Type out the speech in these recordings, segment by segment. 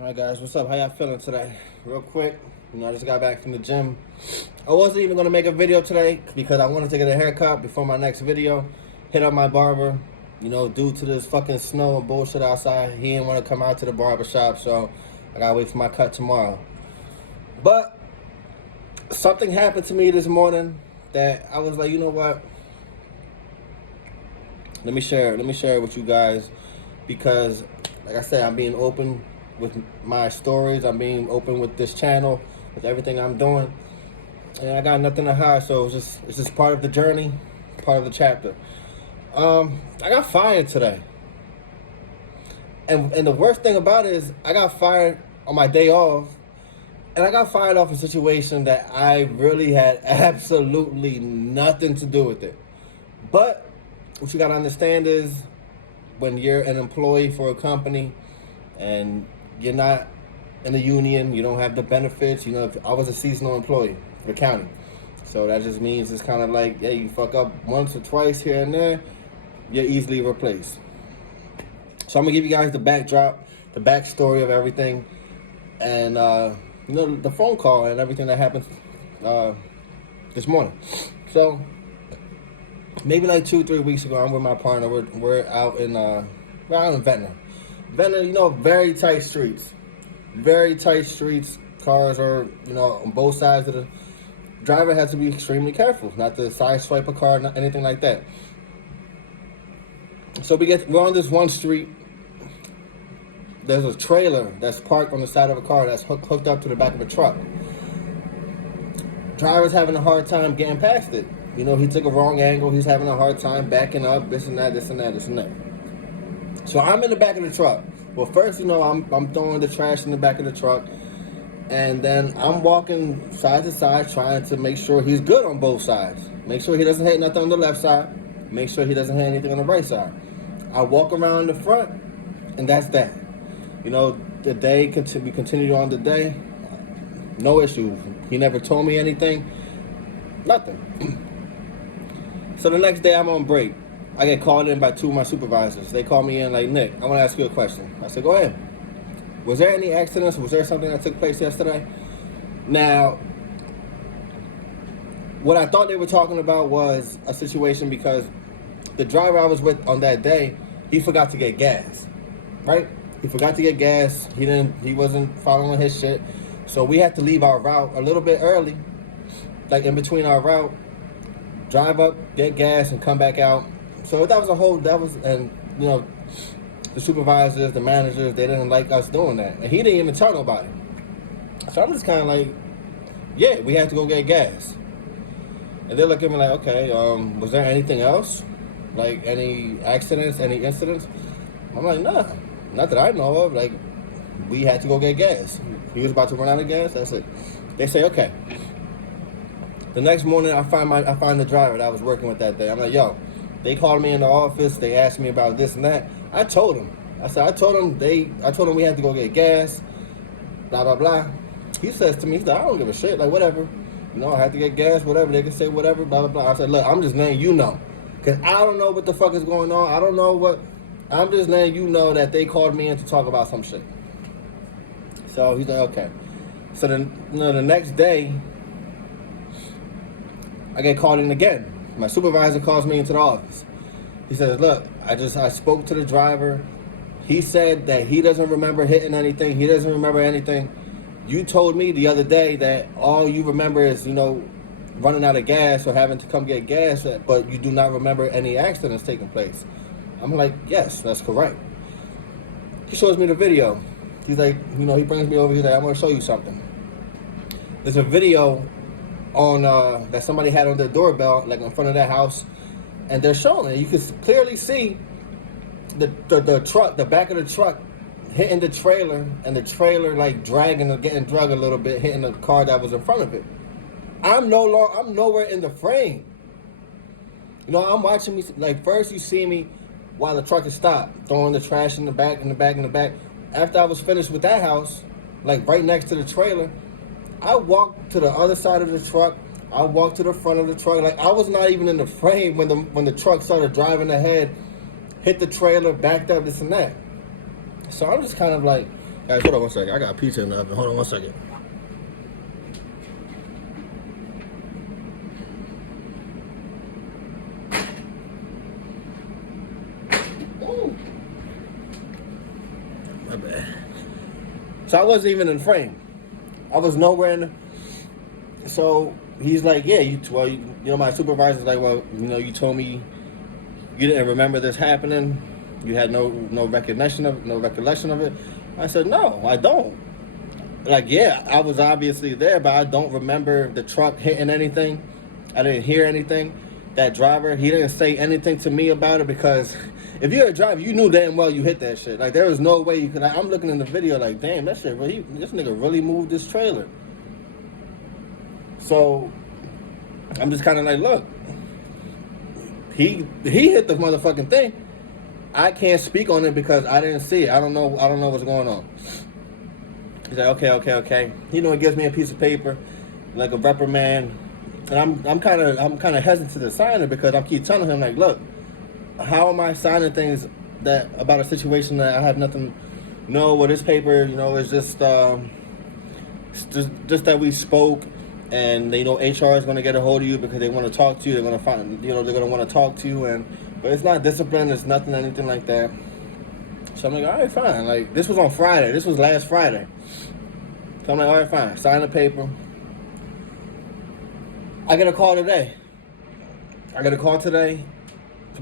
Alright guys, what's up? How y'all feeling today? Real quick, I just got back from the gym. I wasn't even going to make a video today because I wanted to get a haircut before my next video. Hit up my barber, due to this fucking snow and bullshit outside. He didn't want to come out to the barber shop, so I got to wait for my cut tomorrow. But something happened to me this morning that I was like, you know what? Let me share it with you guys because, like I said, I'm being open with my stories. I'm being open with this channel, with everything I'm doing, and I got nothing to hide. So it's just part of the journey, part of the chapter. I got fired today, and the worst thing about it is I got fired on my day off, and I got fired off a situation that I really had absolutely nothing to do with it. But what you gotta understand is when you're an employee for a company and you're not in the union, you don't have the benefits. I was a seasonal employee for the county. So that just means it's kind of like, yeah, you fuck up once or twice here and there, you're easily replaced. So I'm gonna give you guys the backdrop, the backstory of everything, and the phone call and everything that happened this morning. So maybe like 2-3 weeks ago, I'm with my partner. We're out in Ventnor. Ventnor, very tight streets. Very tight streets. Cars are, on both sides of the driver has to be extremely careful, not to side swipe a car, not anything like that. So we're on this one street. There's a trailer that's parked on the side of a car that's hooked up to the back of a truck. Driver's having a hard time getting past it. He took a wrong angle. He's having a hard time backing up, this and that. So I'm in the back of the truck. Well, first, I'm throwing the trash in the back of the truck. And then I'm walking side to side trying to make sure he's good on both sides. Make sure he doesn't hit nothing on the left side. Make sure he doesn't hit anything on the right side. I walk around the front, and that's that. The day, we continued on the day. No issues. He never told me anything. Nothing. So the next day I'm on break. I get called in by two of my supervisors. They call me in like, Nick, I want to ask you a question. I said, go ahead. Was there any accidents? Was there something that took place yesterday? Now, what I thought they were talking about was a situation because the driver I was with on that day, he forgot to get gas, right? He forgot to get gas. He wasn't following his shit. So we had to leave our route a little bit early, like in between our route, drive up, get gas, and come back out. So and the supervisors, the managers, they didn't like us doing that. And he didn't even tell nobody. So I'm just kind of like, yeah, we had to go get gas. And they're looking at me like, okay, was there anything else? Like any accidents, any incidents? I'm like, nah, not that I know of. Like, we had to go get gas. He was about to run out of gas, that's it. They say, okay. The next morning, I find the driver that I was working with that day. I'm like, yo, they called me in the office. They asked me about this and that. I told them. I told them we had to go get gas, blah, blah, blah. He says to me, I don't give a shit, like, whatever. I had to get gas, whatever. They can say whatever, blah, blah, blah. I said, look, I'm just letting you know. Because I don't know what the fuck is going on. I don't know I'm just letting you know that they called me in to talk about some shit. So he's like, okay. So then, the next day, I get called in again. My supervisor calls me into the office. He says, look, I spoke to the driver. He said that he doesn't remember hitting anything. He doesn't remember anything. You told me the other day that all you remember is, running out of gas or having to come get gas, but you do not remember any accidents taking place. I'm like, yes, that's correct. He shows me the video. He's like, he brings me over. He's like, I'm going to show you something. There's a video on that somebody had on their doorbell, like in front of their house, and they're showing it. You can clearly see the truck, the back of the truck, hitting the trailer, and the trailer like dragging or getting drug a little bit, hitting the car that was in front of it. I'm nowhere in the frame. I'm watching me. Like, first you see me while the truck is stopped, throwing the trash in the back. After I was finished with that house, like right next to the trailer, I walked to the other side of the truck. I walked to the front of the truck. Like, I was not even in the frame when the truck started driving ahead, hit the trailer, backed up, this and that. So I'm just kind of like, Guys, hold on 1 second. I got pizza in the oven. Hold on 1 second. Ooh. My bad. So I wasn't even in frame. I was nowhere in the... So he's like, yeah, you know, my supervisor's like, well, you know, you told me you didn't remember this happening. You had no recollection of it. I said, no, I don't. Like, yeah, I was obviously there, but I don't remember the truck hitting anything. I didn't hear anything. That driver, he didn't say anything to me about it, because if you're a driver, you knew damn well you hit that shit. Like, there was no way you could. Like, I'm looking in the video like, damn, that shit really, this nigga really moved this trailer. So I'm just kind of like, look, he hit the motherfucking thing. I can't speak on it because I didn't see it. I don't know what's going on. He's like, okay. You know, he gives me a piece of paper, like a reprimand, and I'm kind of hesitant to sign it because I keep telling him, like, look, how am I signing things that about a situation that I have nothing? No, well, this paper, you know, is just that we spoke, and they know HR is going to get a hold of you because they want to talk to you. They're going to find, you know, they're going to want to talk to you, but it's not discipline. It's nothing, anything like that. So I'm like, all right, fine. Like, this was on Friday. This was last Friday. So I'm like, all right, fine. Sign the paper. I get a call today. From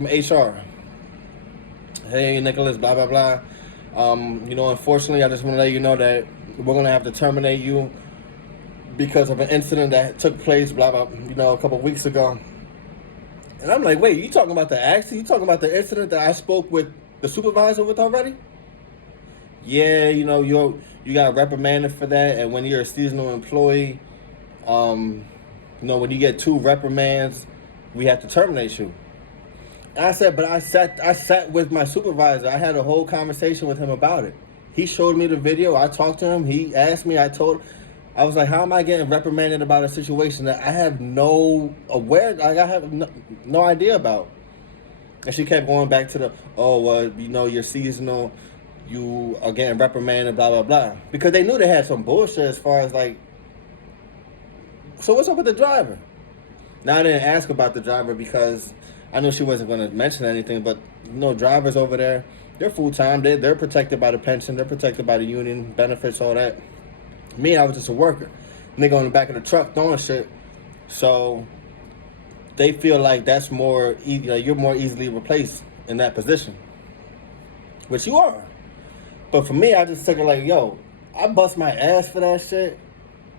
HR. Hey, Nicholas, blah, blah, blah. You know, unfortunately, I just want to let you know that we're going to have to terminate you because of an incident that took place, blah, blah, you know, a couple weeks ago. And I'm like, wait, you talking about the accident? You talking about the incident that I spoke with the supervisor with already? Yeah, you know, you got reprimanded for that, and when you're a seasonal employee, you know, when you get 2 reprimands, we have to terminate you. And I said, but I sat with my supervisor. I had a whole conversation with him about it. He showed me the video. I talked to him. He asked me. I was like, how am I getting reprimanded about a situation that I have no idea about? And she kept going back to you know, you're seasonal, you are getting reprimanded, blah, blah, blah. Because they knew they had some bullshit as far as like, so what's up with the driver? Now, I didn't ask about the driver because I knew she wasn't going to mention anything, but, you know, drivers over there, they're full-time, they're protected by the pension, they're protected by the union, benefits, all that. Me, I was just a worker. Nigga on the back of the truck throwing shit. So they feel like that's more, you're more easily replaced in that position, which you are. But for me, I just took it like, yo, I bust my ass for that shit,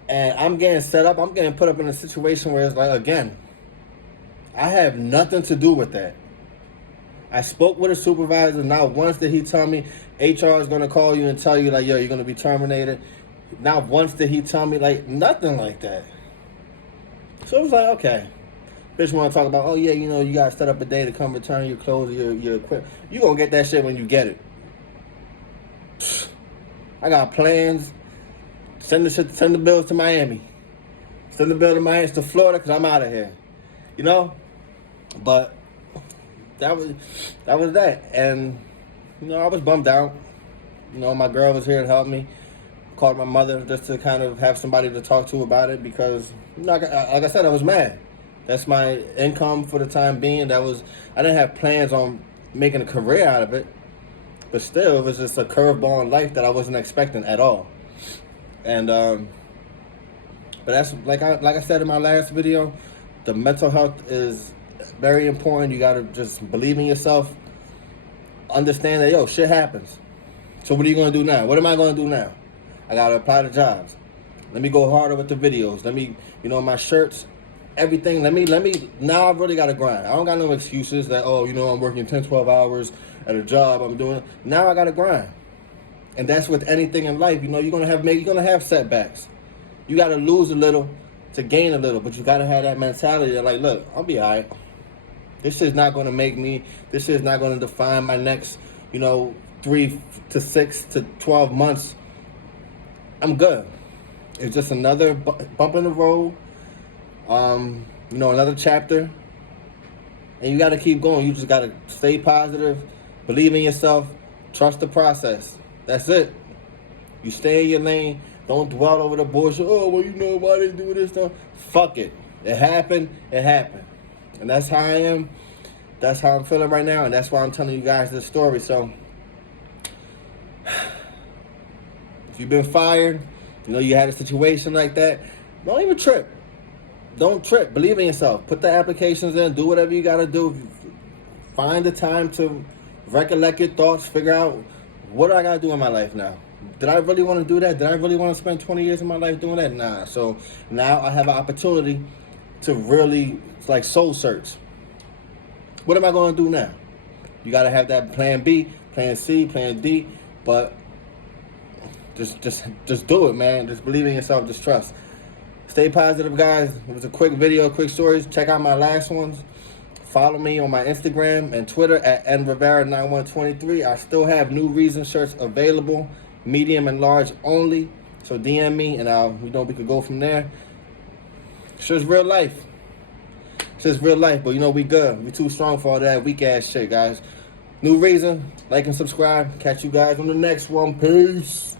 and I'm getting set up. I'm getting put up in a situation where it's like, again, I have nothing to do with that. I spoke with a supervisor. Not once did he tell me HR is going to call you and tell you, like, yo, you're going to be terminated. Not once did he tell me, like, nothing like that. So it was like, okay. Bitch want to talk about, oh, yeah, you know, you got to set up a day to come return your clothes, your equipment. You going to get that shit when you get it. I got plans. Send the bills to Miami. Send the bill to Miami, to Florida, because I'm out of here. You know? But that was that. And, you know, I was bummed out. You know, my girl was here to help me. Called my mother just to kind of have somebody to talk to about it because, you know, like I said, I was mad. That's my income for the time being. I didn't have plans on making a career out of it, but still, it was just a curveball in life that I wasn't expecting at all. And but that's like I said in my last video, the mental health is very important. You gotta just believe in yourself. Understand that, yo, shit happens. So what are you gonna do now? What am I gonna do now? I gotta apply to jobs. Let me go harder with the videos. Let me, you know, my shirts, everything. Let me, now I really gotta grind. I don't got no excuses that, oh, you know, I'm working 10, 12 hours at a job, I'm doing, now I gotta grind. And that's with anything in life. You know, you're gonna have setbacks. You gotta lose a little to gain a little, but you gotta have that mentality that, like, look, I'll be all right. This shit's not gonna make me, this shit's not gonna define my next, you know, 3 to 6 to 12 months. I'm good. It's just another bump in the road. You know, another chapter. And you got to keep going. You just got to stay positive, believe in yourself, trust the process. That's it. You stay in your lane. Don't dwell over the bullshit. Oh, well, you know why they do this stuff. Fuck it. It happened. It happened. And that's how I am. That's how I'm feeling right now. And that's why I'm telling you guys this story. So, if you've been fired, you know you had a situation like that, don't even trip. Don't trip. Believe in yourself. Put the applications in. Do whatever you got to do. Find the time to recollect your thoughts. Figure out, what do I got to do in my life now? Did I really want to do that? Did I really want to spend 20 years of my life doing that? Nah. So now I have an opportunity to really, like, soul search. What am I going to do now? You got to have that plan B, plan C, plan D. But just do it, man. Just believe in yourself. Just trust. Stay positive, guys. It was a quick video, quick stories. Check out my last ones. Follow me on my Instagram and Twitter at nrivera9123. I still have New Reason shirts available, medium and large only. So DM me, and we could go from there. It's just real life. It's just real life, but we good. We too strong for all that weak ass shit, guys. New Reason. Like and subscribe. Catch you guys on the next one. Peace.